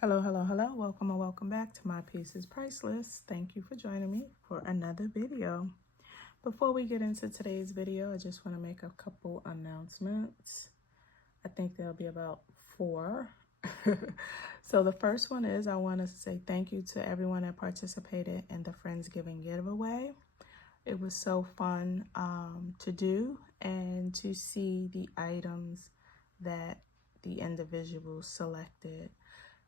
Hello, hello, hello. Welcome and welcome back to My Piece is Priceless. Thank you for joining me for another video. Before we get into today's video, I just want to make a couple announcements. I think there'll be about 4. So the first one is I want to say thank you to everyone that participated in the Friendsgiving giveaway. It was so fun to do and to see the items that the individuals selected.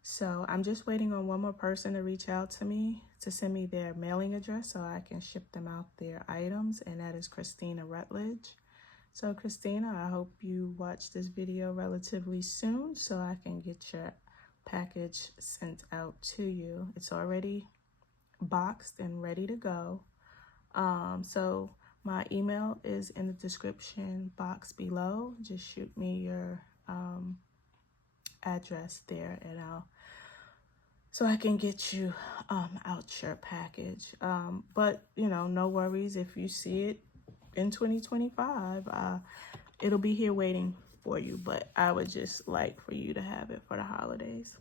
So I'm just waiting on one more person to reach out to me to send me their mailing address so I can ship them out their items, and that is Christina Rutledge. So Christina, I hope you watch this video relatively soon so I can get your package sent out to you. It's already boxed and ready to go. So my email is in the description box below. Just shoot me your address there and so I can get you out your package. But you know, no worries if you see it in 2025. It'll be here waiting for you, but I would just like for you to have it for the holidays.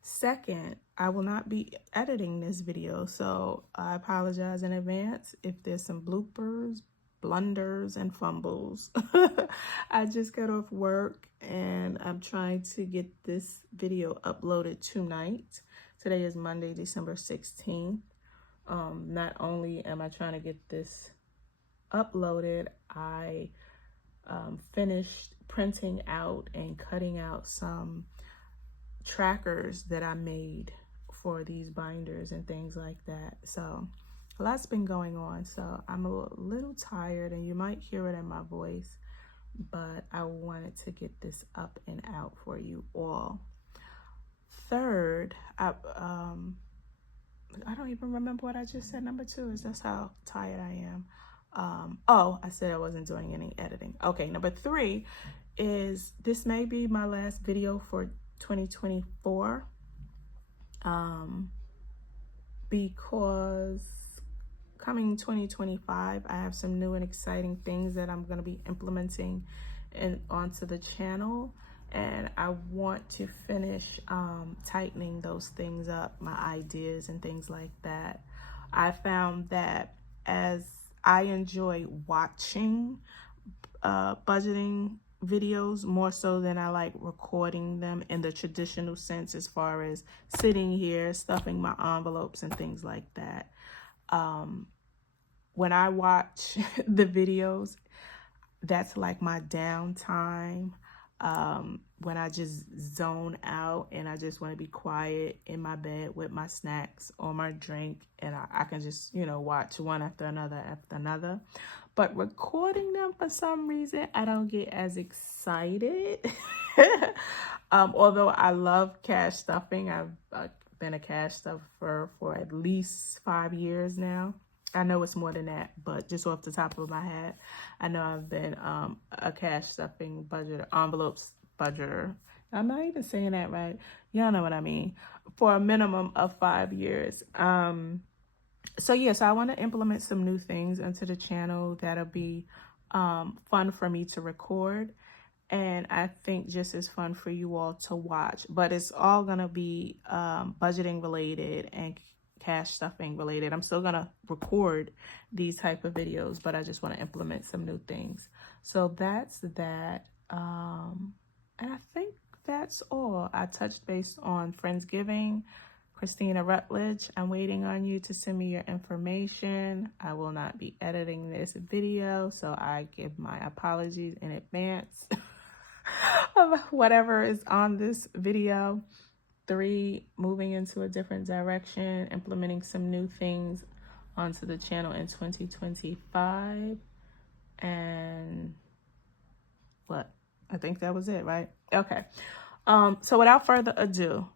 Second, I will not be editing this video, so I apologize in advance if there's some bloopers, blunders, and fumbles. I just got off work and I'm trying to get this video uploaded tonight. Today is Monday, December 16th. Not only am I trying to get this uploaded, I finished printing out and cutting out some trackers that I made for these binders and things like that. So a lot's been going on, so I'm a little tired and you might hear it in my voice, but I wanted to get this up and out for you all. Third, I don't even remember what I just said. Number 2 is that's how tired I am. Oh, I said I wasn't doing any editing. Okay, number 3 is this may be my last video for 2024 because coming 2025 I have some new and exciting things that I'm going to be implementing onto the channel, and I want to finish tightening those things up, my ideas and things like that. I found that as I enjoy watching budgeting videos more so than I like recording them in the traditional sense, as far as sitting here stuffing my envelopes and things like that. When I watch the videos, that's like my downtime, when I just zone out and I just want to be quiet in my bed with my snacks or my drink, and I can just, you know, watch one after another. But recording them, for some reason, I don't get as excited. Although I love cash stuffing. I've been a cash stuffer for at least 5 years now. I know it's more than that, but just off the top of my head, I know I've been a cash stuffing budgeter, envelopes budgeter. I'm not even saying that right. Y'all know what I mean. For a minimum of 5 years. So yes, I want to implement some new things into the channel that'll be fun for me to record, and I think just as fun for you all to watch. But it's all gonna be budgeting related and cash stuffing related. I'm still gonna record these type of videos, but I just want to implement some new things. So that's that. And I think that's all. I touched base on Friendsgiving. Christina Rutledge, I'm waiting on you to send me your information. I will not be editing this video, so I give my apologies in advance of whatever is on this video. 3, moving into a different direction, implementing some new things onto the channel in 2025. And what? I think that was it, right? Okay. So without further ado,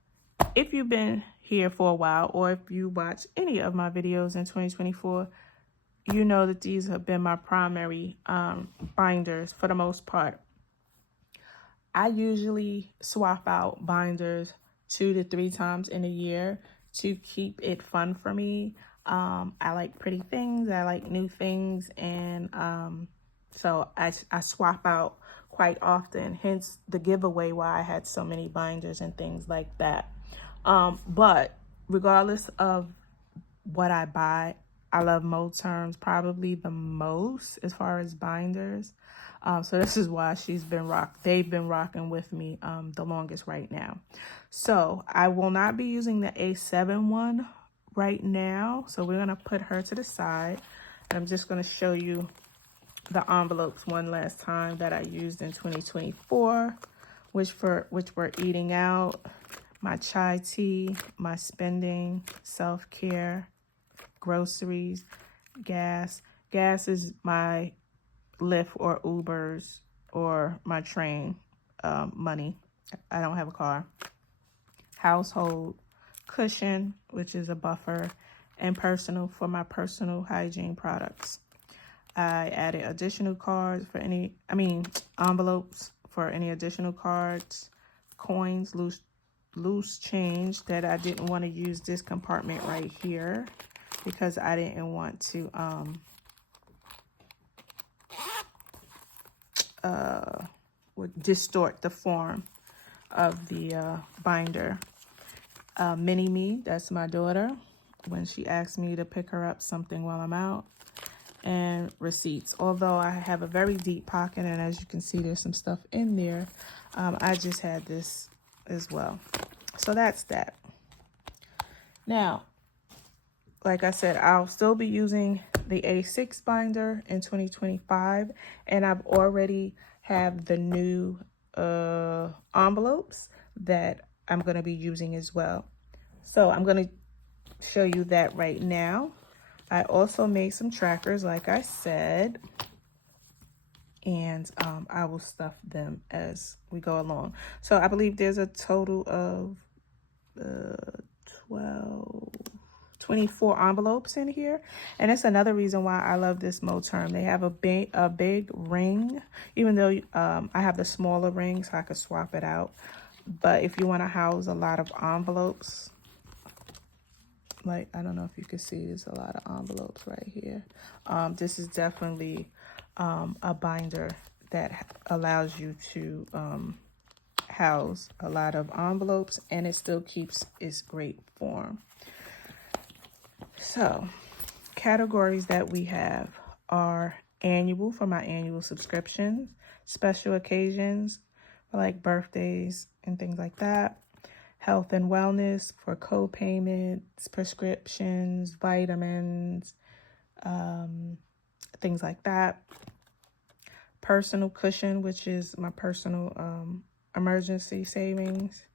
if you've been here for a while, or if you watch any of my videos in 2024, you know that these have been my primary binders for the most part. I usually swap out binders 2 to 3 times in a year to keep it fun for me. I like pretty things, I like new things, and so I swap out quite often, hence the giveaway why I had so many binders and things like that. But regardless of what I buy, I love Moterms probably the most as far as binders. So this is why they've been rocking with me the longest right now. So I will not be using the A7 one right now. So we're gonna put her to the side. And I'm just gonna show you the envelopes one last time that I used in 2024, which were eating out, my chai tea, my spending, self-care, groceries, gas. Gas is my Lyft or Ubers or my train money. I don't have a car. Household, cushion, which is a buffer, and personal for my personal hygiene products. I added additional cards for envelopes for any additional cards, coins, loose change that I didn't want to use this compartment right here because I didn't want to would distort the form of the binder. Mini Me, that's my daughter, when she asked me to pick her up something while I'm out. And receipts, although I have a very deep pocket, and as you can see there's some stuff in there. I just had this as well. So that's that. Now, like I said, I'll still be using the A6 binder in 2025, and I've already have the new envelopes that I'm going to be using as well. So I'm going to show you that right now. I also made some trackers, like I said, and I will stuff them as we go along. So I believe there's a total of 24 envelopes in here. And it's another reason why I love this Moterm. They have a big ring, even though I have the smaller ring, so I could swap it out. But if you want to house a lot of envelopes, like, I don't know if you can see, there's a lot of envelopes right here. This is definitely a binder that allows you to house a lot of envelopes, and it still keeps its great form. So, categories that we have are annual for my annual subscriptions, special occasions for like birthdays and things like that, health and wellness for co-payments, prescriptions, vitamins, things like that. Personal cushion, which is my personal emergency savings.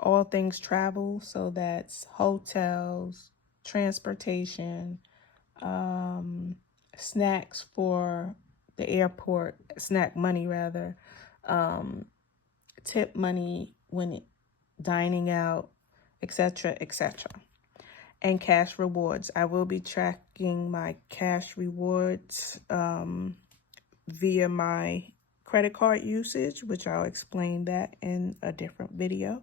All things travel, so that's hotels, transportation, snacks for the airport, snack money rather, tip money when dining out, etc., etc. And cash rewards. I will be tracking my cash rewards via my credit card usage, which I'll explain that in a different video.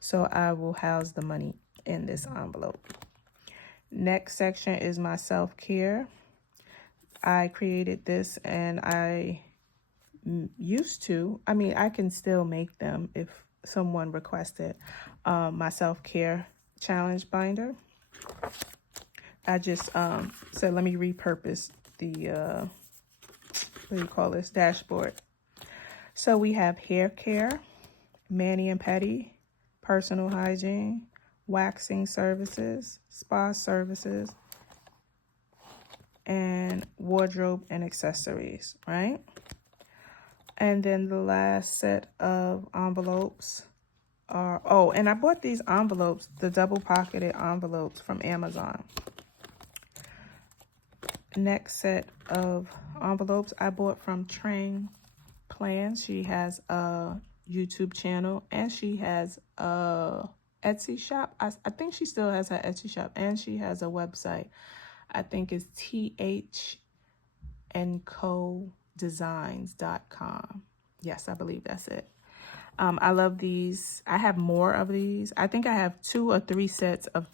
So I will house the money in this envelope. Next section is my self-care. I created this, and I I can still make them if someone requested my self-care challenge binder. I just said, let me repurpose the dashboard. So we have hair care, mani and pedi, personal hygiene, waxing services, spa services, and wardrobe and accessories, right? And then the last set of envelopes are, and I bought these envelopes, the double pocketed envelopes from Amazon. Next set of envelopes I bought from Train Plan. She has a YouTube channel, and she has a Etsy shop. I think she still has her Etsy shop, and she has a website. I think it's thandcodesigns.com. Yes, I believe that's it. I love these. I have more of these. I think I have 2 or 3 sets of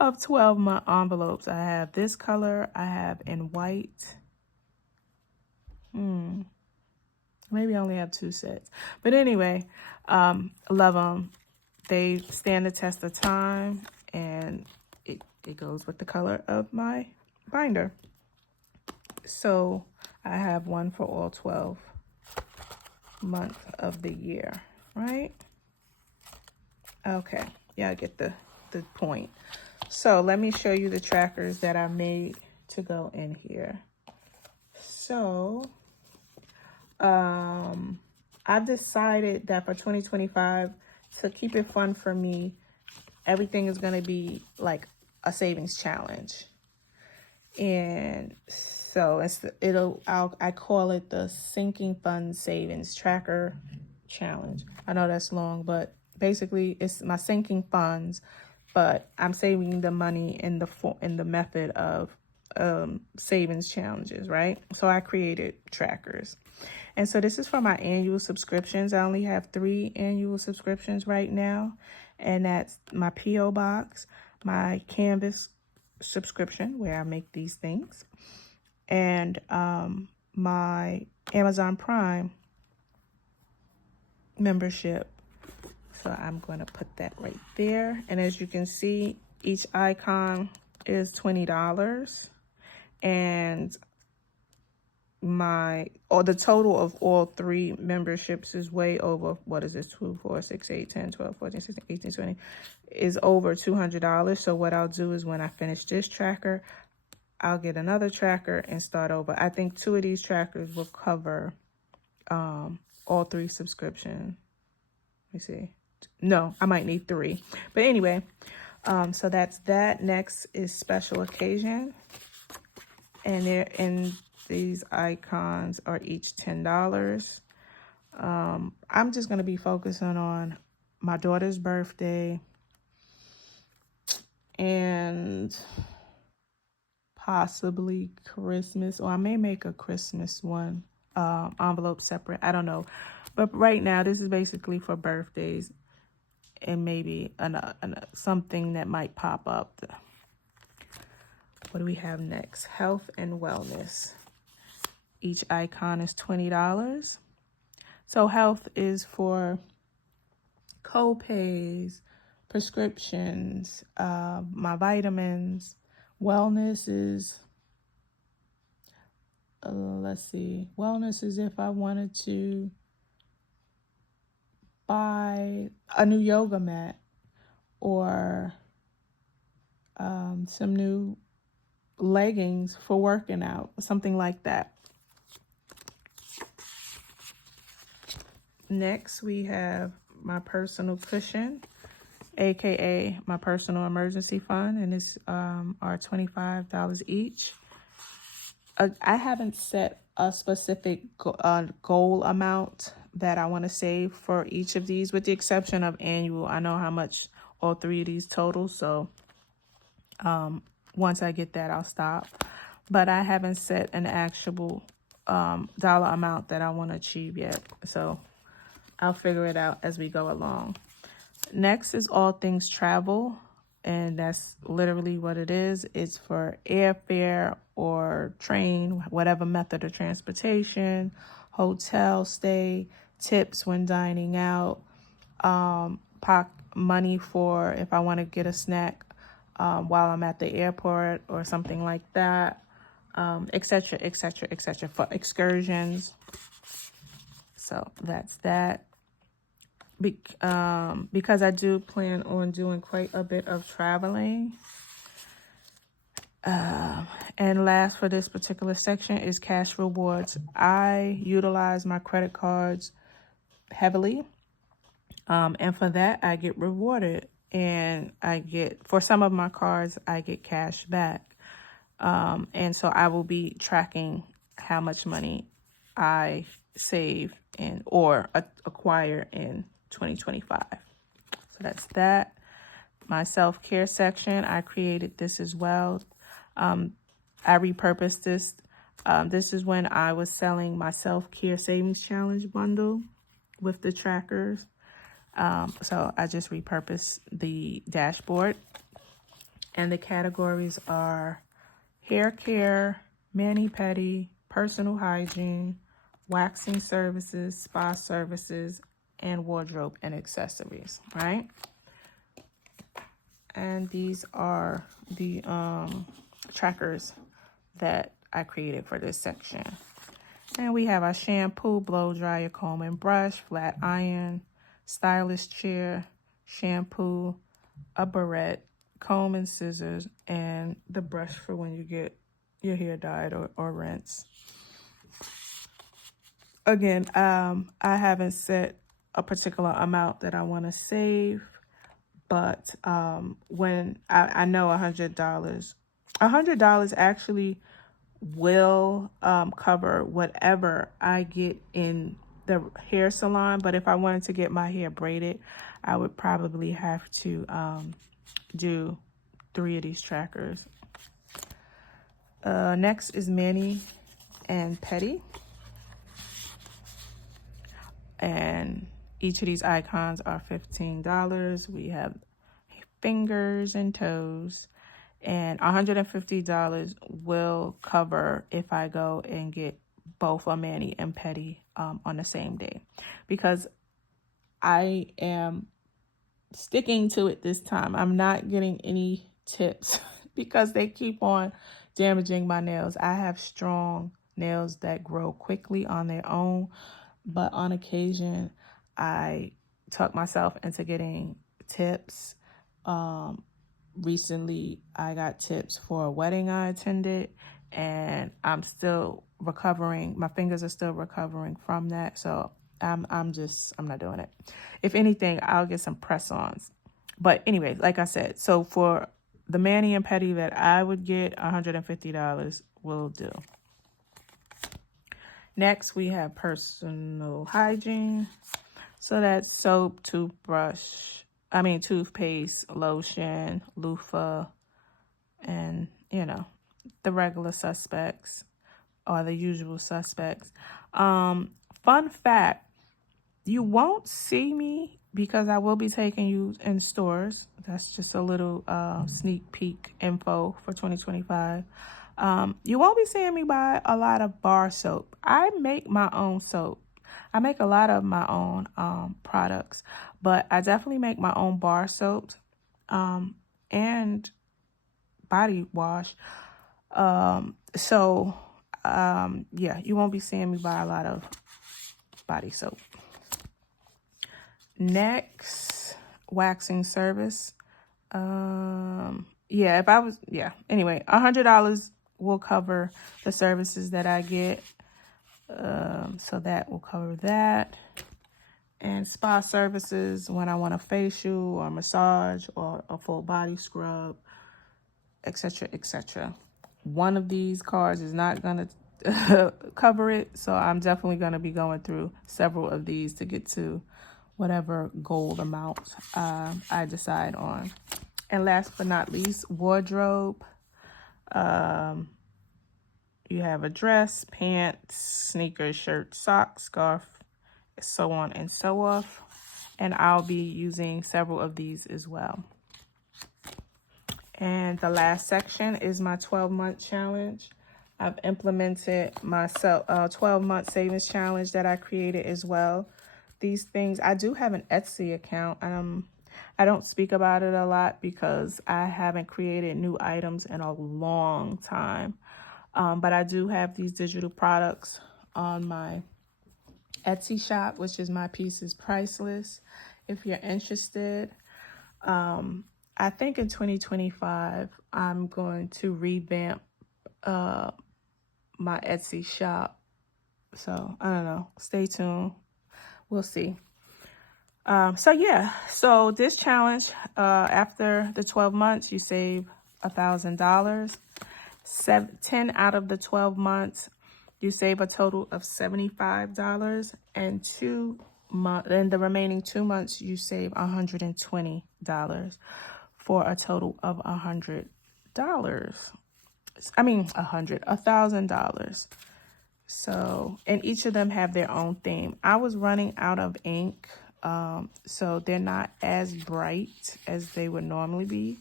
12-month envelopes. I have this color. I have in white. Maybe I only have 2 sets. But anyway, love them. they stand the test of time, and it goes with the color of my binder. So I have one for all 12 months of the year, right? Okay, yeah, I get the point. So let me show you the trackers that I made to go in here. So I've decided that for 2025, to keep it fun for me, everything is going to be like a savings challenge. And so I call it the Sinking Fund Savings Tracker Challenge. I know that's long, but basically it's my sinking funds, but I'm saving the money in the method of savings challenges, right? So I created trackers. And so this is for my annual subscriptions. I only have 3 annual subscriptions right now, and that's my P.O. Box, my Canvas subscription where I make these things, and my Amazon Prime membership. So I'm going to put that right there. And as you can see, each icon is $20, and the total of all 3 memberships is way over, what is this, 2, 4, 6, 8, 10, 12, 14, 16, 18, 20, is over $200. So what I'll do is when I finish this tracker, I'll get another tracker and start over. I think 2 of these trackers will cover all 3 subscriptions. Let me see. No, I might need 3. But anyway, so that's that. Next is special occasion. And these icons are each $10. I'm just going to be focusing on my daughter's birthday and possibly Christmas, or I may make a Christmas one envelope separate. I don't know. But right now, this is basically for birthdays and maybe something that might pop up. What do we have next? Health and wellness. Each icon is $20. So health is for co-pays, prescriptions, my vitamins. Wellness is, let's see. Wellness is if I wanted to buy a new yoga mat or some new leggings for working out, something like that. Next, we have my personal cushion, aka my personal emergency fund, and this are $25 each. I haven't set a specific goal amount that I want to save for each of these, with the exception of annual. I know how much all 3 of these total, so once I get that, I'll stop. But I haven't set an actual dollar amount that I want to achieve yet, so I'll figure it out as we go along. Next is all things travel, and that's literally what it is. It's for airfare or train, whatever method of transportation, hotel stay, tips when dining out, pocket money for if I want to get a snack while I'm at the airport or something like that, etc., etc., etc., for excursions. So that's that. Because I do plan on doing quite a bit of traveling. And last for this particular section is cash rewards. I utilize my credit cards heavily. And for that, I get rewarded. And for some of my cards, I get cash back. And so I will be tracking how much money I save or acquire in 2025. So that's that. My self-care section, I created this as well. I repurposed this. This is when I was selling my self-care savings challenge bundle with the trackers. So I just repurposed the dashboard. And the categories are hair care, mani-pedi, personal hygiene, waxing services, spa services, and wardrobe and accessories, right? And these are the trackers that I created for this section. And we have our shampoo, blow dryer, comb and brush, flat iron, stylist chair, shampoo, a barrette, comb and scissors, and the brush for when you get your hair dyed or rinsed. Again, I haven't set a particular amount that I want to save, but when I know $100 actually will cover whatever I get in the hair salon. But if I wanted to get my hair braided, I would probably have to do 3 of these trackers. Next is mani and pedi. And each of these icons are $15. We have fingers and toes. And $150 will cover if I go and get both a mani and pedi on the same day. Because I am sticking to it this time. I'm not getting any tips because they keep on damaging my nails. I have strong nails that grow quickly on their own, but on occasion I talk myself into getting tips. Recently I got tips for a wedding I attended, and I'm still recovering. My fingers are still recovering from that, so I'm not doing it. If anything, I'll get some press-ons. But anyway, like I said, so for the mani and pedi that I would get, $150 will do. Next, we have personal hygiene. So that's soap, toothpaste, lotion, loofah, and, the regular suspects or the usual suspects. Fun fact, you won't see me because I will be taking you in stores. That's just a little sneak peek info for 2025. You won't be seeing me buy a lot of bar soap. I make my own soap. I make a lot of my own products, but I definitely make my own bar soaps and body wash. Yeah, you won't be seeing me buy a lot of body soap. Next, waxing service. Anyway, $100 will cover the services that I get. So that will cover that. And spa services when I want a facial or massage or a full body scrub, etc., etc. One of these cards is not going to cover it, so I'm definitely going to be going through several of these to get to whatever goal amount I decide on. And last but not least, wardrobe. You have a dress, pants, sneakers, shirt, socks, scarf, so on and so forth. And I'll be using several of these as well. And the last section is my 12-month challenge. I've implemented my 12-month savings challenge that I created as well. These things, I do have an Etsy account. I don't speak about it a lot because I haven't created new items in a long time. But I do have these digital products on my Etsy shop, which is My Piece is Priceless. If you're interested, I think in 2025, I'm going to revamp my Etsy shop. So I don't know. Stay tuned. We'll see. So this challenge, after the 12 months, you save $1,000. 10 out of the 12 months, you save a total of $75, and the remaining 2 months, you save $120 for a total of $1,000. So, and each of them have their own theme. I was running out of ink, so they're not as bright as they would normally be.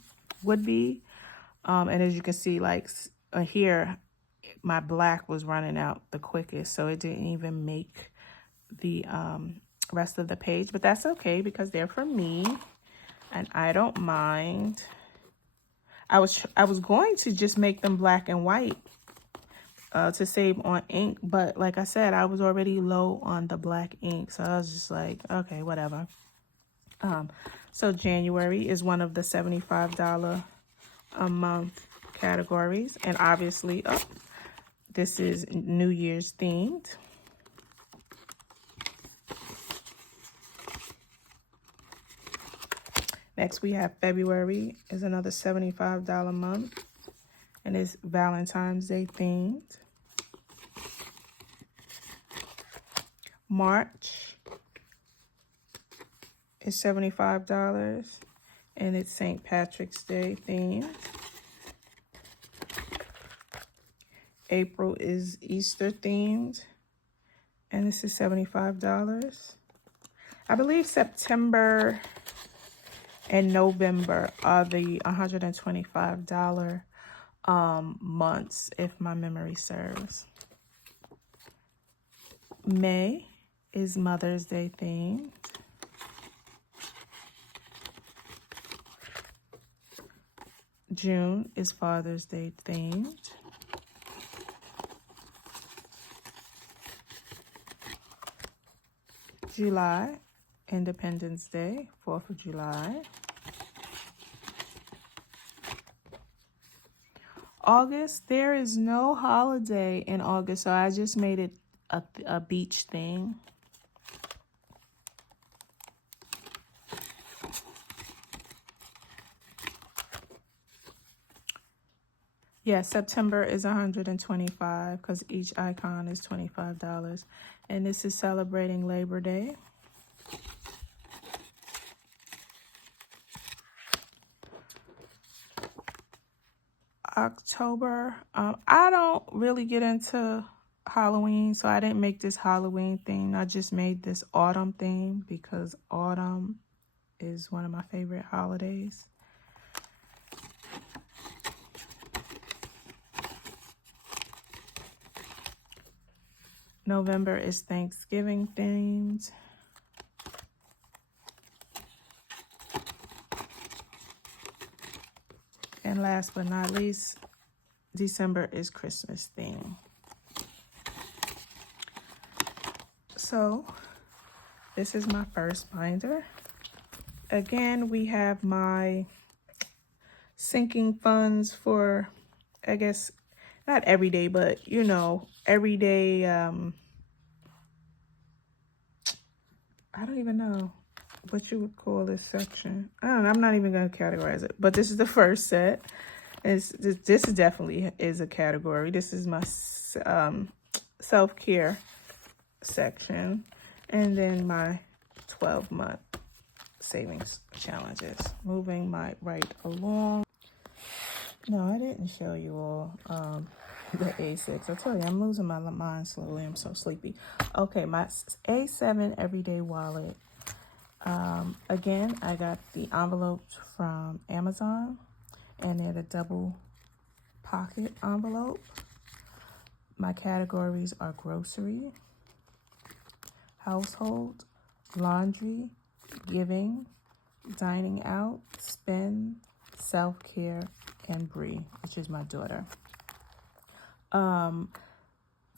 And as you can see, like here, my black was running out the quickest, so it didn't even make the rest of the page. But that's okay because they're for me, and I don't mind. I was going to just make them black and white to save on ink, but like I said, I was already low on the black ink, so I was just like, okay, whatever. So January is one of the $75 a month categories, and obviously, this is New Year's themed. Next, we have February is another $75 month, and it's Valentine's Day themed. March is $75, and it's St. Patrick's Day themed. April is Easter themed, and this is $75. I believe September and November are the $125 months, if my memory serves. May is Mother's Day themed. June is Father's Day themed. July, Independence Day, 4th of July. August, there is no holiday in August, so I just made it a beach thing. Yeah, September is $125 because each icon is $25. And this is celebrating Labor Day. October, I don't really get into Halloween, so I didn't make this Halloween theme. I just made this autumn theme because autumn is one of my favorite holidays. November is Thanksgiving themed. And last but not least, December is Christmas theme. So this is my first binder. Again, we have my sinking funds for, I guess, not every day, but you know, everyday, I don't even know what you would call this section. I don't know, I'm not even going to categorize it, but this is the first set. This definitely is a category. This is my self-care section, and then my 12-month savings challenges. Moving right along. No, I didn't show you all the A6. I tell you, I'm losing my mind slowly. I'm so sleepy. Okay, my A7 everyday wallet. Again, I got the envelopes from Amazon, and they're the double pocket envelope. My categories are grocery, household, laundry, giving, dining out, spend, self-care, and Bree, which is my daughter.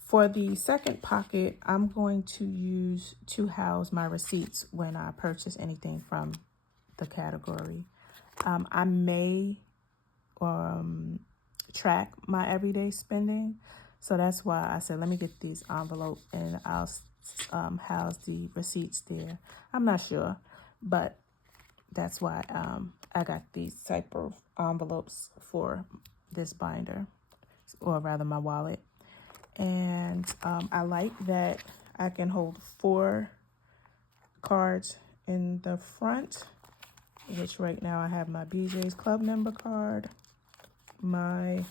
For the second pocket, I'm going to use to house my receipts when I purchase anything from the category. I may track my everyday spending, so that's why I said let me get these envelopes and I'll house the receipts there. I'm not sure, but that's why I got these type of envelopes for this binder, or rather my wallet. And I like that I can hold 4 cards in the front, which right now I have my BJ's Club member card, my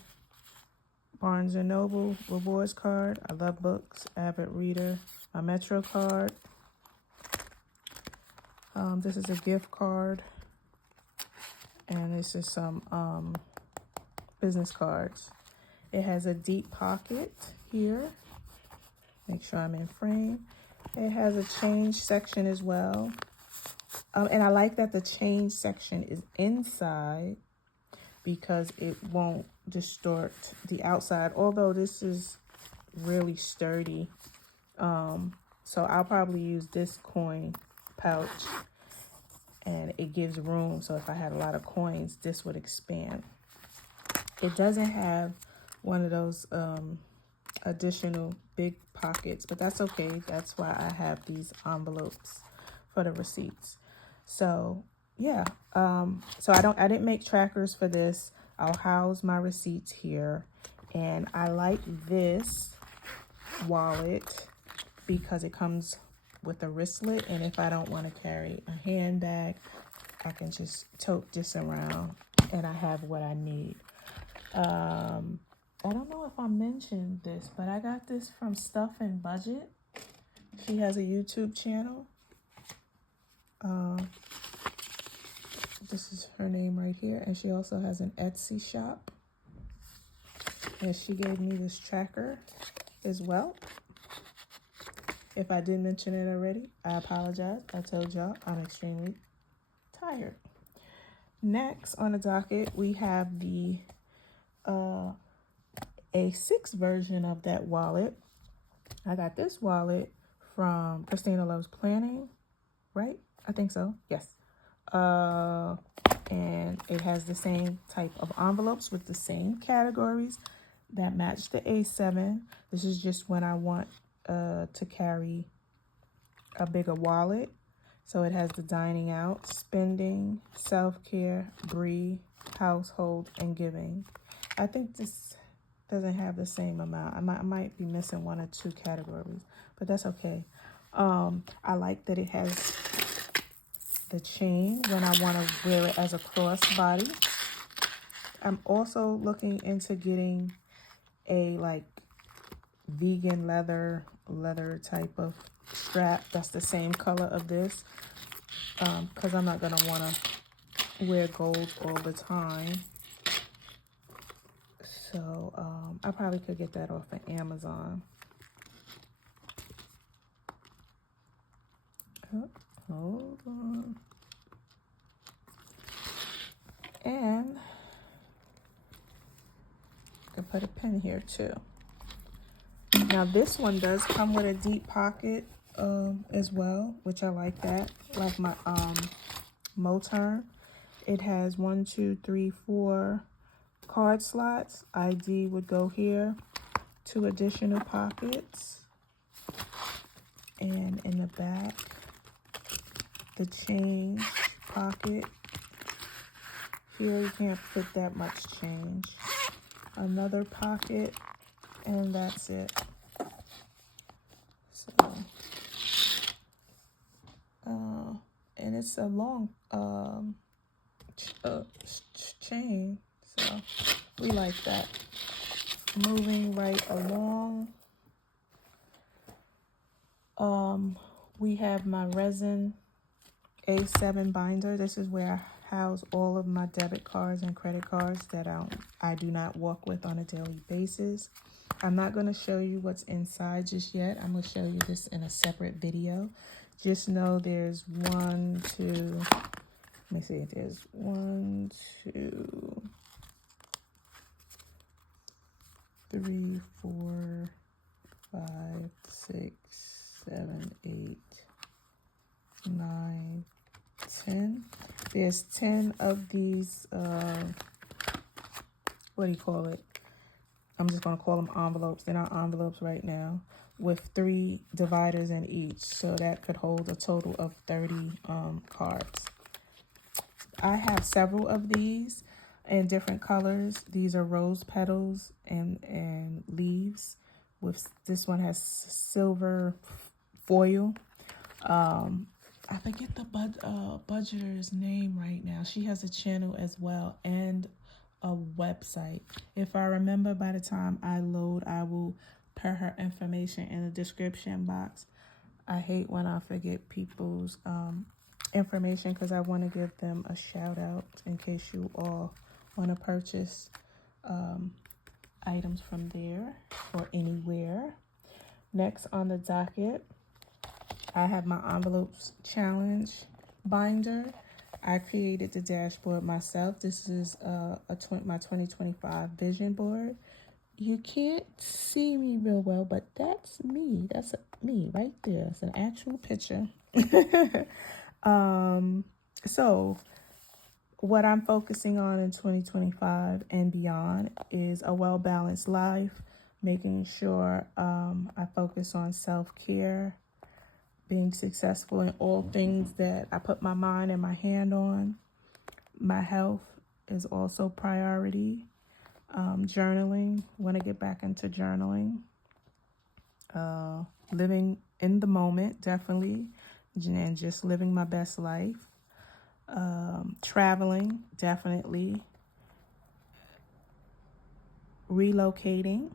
Barnes & Noble rewards card, I love books, avid reader, my Metro card. This is a gift card, and this is some business cards. It has a deep pocket here. Make sure I'm in frame. It has a change section as well. And I like that the change section is inside because it won't distort the outside, although this is really sturdy. So I'll probably use this coin pouch, and it gives room, so if I had a lot of coins, this would expand. It doesn't have one of those additional big pockets, but that's okay. That's why I have these envelopes for the receipts. So yeah, so I didn't make trackers for this. I'll house my receipts here, and I like this wallet because it comes with a wristlet, and if I don't want to carry a handbag, I can just tote this around and I have what I need. I don't know if I mentioned this, but I got this from Stuff and Budget. She has a YouTube channel. This is her name right here, and she also has an Etsy shop. And she gave me this tracker as well. If I didn't mention it already, I apologize. I told y'all I'm extremely tired. Next on the docket, we have the A6 version of that wallet. I got this wallet from Christina Loves Planning, right? I think so, yes. And it has the same type of envelopes with the same categories that match the A7. This is just when I want to carry a bigger wallet. So it has the dining out, spending, self-care, brie, household, and giving. I think this doesn't have the same amount. I might be missing one or two categories, but that's okay. I like that it has the chain when I want to wear it as a crossbody. I'm also looking into getting a like vegan leather type of strap that's the same color of this, because I'm not gonna want to wear gold all the time. So I probably could get that off of Amazon. Hold on. And I can put a pin here too. Now this one does come with a deep pocket as well, which I like that. Like my Moturn. It has 1, 2, 3, 4 card slots. ID would go here. 2 additional pockets. And in the back, the change pocket. Here you can't fit that much change. Another pocket, and that's it. So, and it's a long chain, so we like that. Moving right along, we have my resin A7 binder. This is where I house all of my debit cards and credit cards that I do not walk with on a daily basis. I'm not going to show you what's inside just yet. I'm going to show you this in a separate video. Just know there's 1, 2, let me see, there's 1, 2, 3, 4, 5, 6, 7, 8, 9, 10. There's 10 of these, what do you call it? I'm just going to call them envelopes. They're not envelopes right now, with 3 dividers in each. So that could hold a total of 30 cards. I have several of these in different colors. These are rose petals and leaves. With this one has silver foil. I forget the budgeter's name right now. She has a channel as well and a website. If I remember by the time I load, I will put her information in the description box. I hate when I forget people's information because I want to give them a shout out in case you all want to purchase items from there or anywhere. Next on the docket, I have my envelopes challenge binder. I created the dashboard myself. This is my 2025 vision board. You can't see me real well, but that's me. That's me right there. It's an actual picture. So what I'm focusing on in 2025 and beyond is a well-balanced life, making sure I focus on self-care, being successful in all things that I put my mind and my hand on. My health is also priority. Journaling, want to get back into journaling. Living in the moment, definitely, and just living my best life. Traveling, definitely. Relocating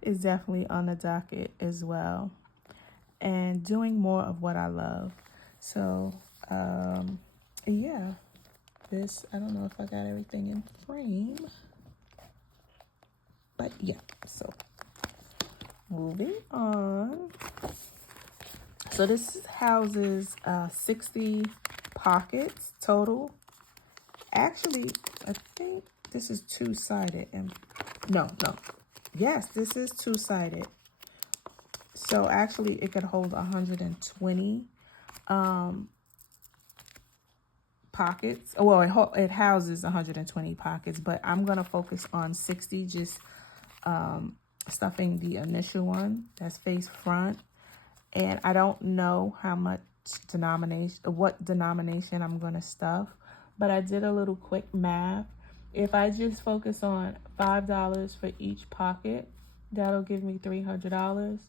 is definitely on the docket as well. And doing more of what I love. So, yeah, this, I don't know if I got everything in frame. But yeah, so moving on. So this houses 60 pockets total. Actually, I think this is two-sided. And no. Yes, this is two-sided. So actually, it could hold 120 pockets. Well, it houses 120 pockets, but I'm going to focus on 60, just stuffing the initial one that's face front. And I don't know how much what denomination I'm going to stuff, but I did a little quick math. If I just focus on $5 for each pocket, that'll give me $300.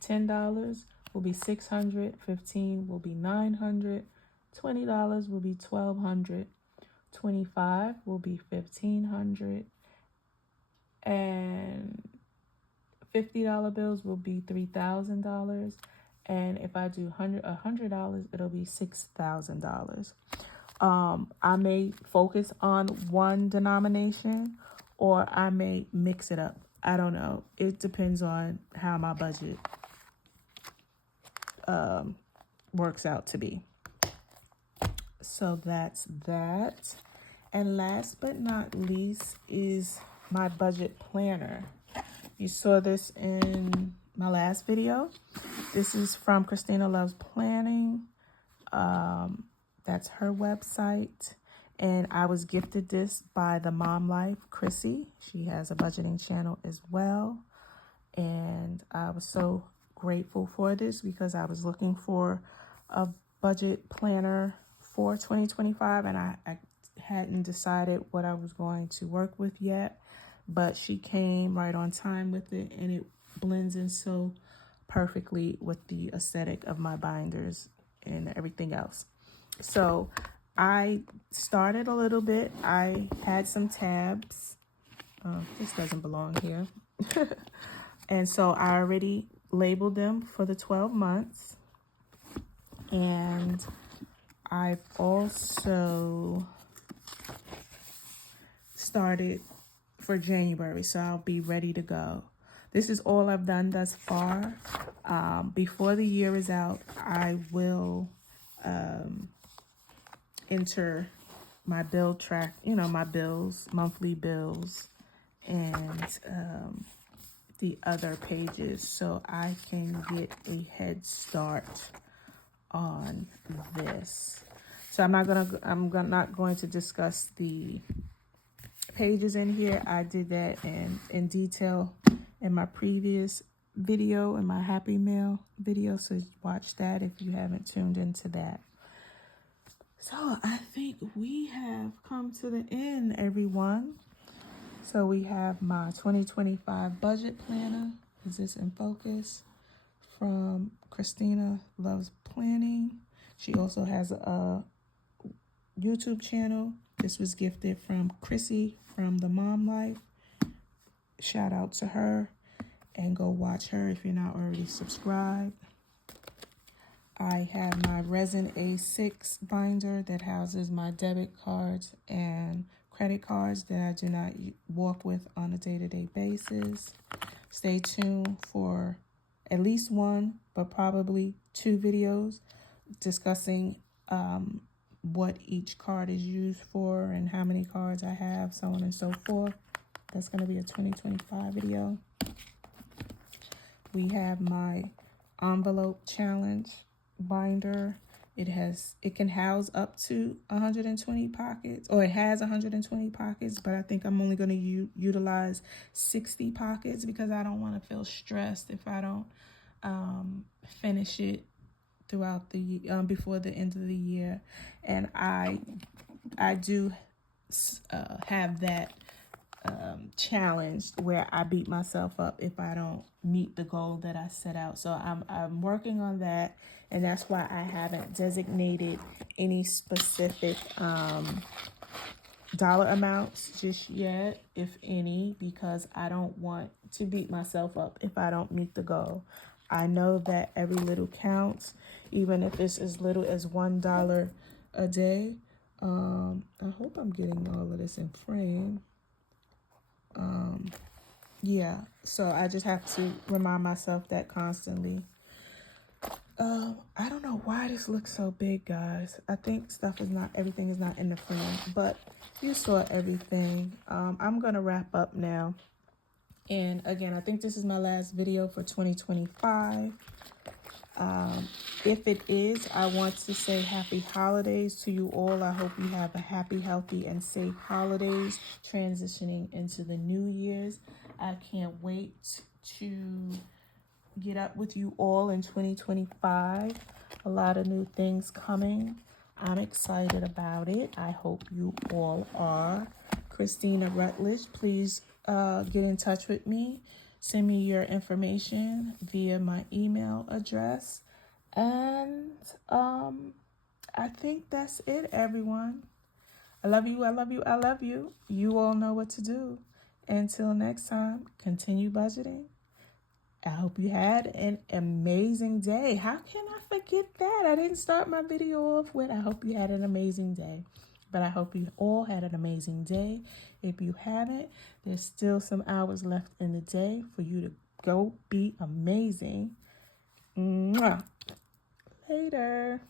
$10 will be $600. $15 will be $900. $20 will be $1,200. $25 will be $1,500. And $50 bills will be $3,000. And if I do $100, it'll be $6,000. I may focus on one denomination, or I may mix it up. I don't know. It depends on how my budget works out to be. So that's that. And last but not least is my budget planner. You saw this in my last video. This is from Christina Loves Planning. That's her website. And I was gifted this by the Mom Life, Chrissy. She has a budgeting channel as well. And I was so grateful for this because I was looking for a budget planner for 2025. And I hadn't decided what I was going to work with yet. But she came right on time with it, and it blends in so perfectly with the aesthetic of my binders and everything else. So I started a little bit. I had some tabs. This doesn't belong here. And so I already labeled them for the 12 months. And I've also started for January, so I'll be ready to go. This is all I've done thus far. Before the year is out, I will enter my bill track, my bills, monthly bills, and the other pages, so I can get a head start on this. So I'm not going to discuss the pages in here. I did that in detail in my previous video, in my Happy Mail video, so watch that if you haven't tuned into that. So I think we have come to the end, everyone. So we have my 2025 budget planner. Is this in focus? From Christina Loves Planning. She also has a YouTube channel. This was gifted from Chrissy from the Mom Life. Shout out to her, and go watch her if you're not already subscribed. I have my resin A6 binder that houses my debit cards and credit cards that I do not walk with on a day-to-day basis. Stay tuned for at least one, but probably two videos discussing what each card is used for and how many cards I have, so on and so forth. That's going to be a 2025 video. We have my envelope challenge binder. It can house up to 120 pockets, or it has 120 pockets, but I think I'm only going to utilize 60 pockets because I don't want to feel stressed if I don't finish it throughout the before the end of the year. And I do have that challenged where I beat myself up if I don't meet the goal that I set out. So I'm working on that, and that's why I haven't designated any specific dollar amounts just yet, if any, because I don't want to beat myself up if I don't meet the goal. I know that every little counts, even if it's as little as $1 a day. I hope I'm getting all of this in frame. Yeah, so I just have to remind myself that constantly. I don't know why this looks so big, guys. I think everything is not in the frame, but you saw everything. I'm gonna wrap up now. And again, I think this is my last video for 2025. If it is, I want to say happy holidays to you all. I hope you have a happy, healthy, and safe holidays transitioning into the New Year's. I can't wait to get up with you all in 2025. A lot of new things coming. I'm excited about it. I hope you all are. Christina Rutledge, please get in touch with me. Send me your information via my email address. And I think that's it, everyone. I love you, I love you, I love you. You all know what to do. Until next time, continue budgeting. I hope you had an amazing day. How can I forget that? I didn't start my video off with I hope you had an amazing day. But I hope you all had an amazing day. If you haven't, there's still some hours left in the day for you to go be amazing. Mwah. Later.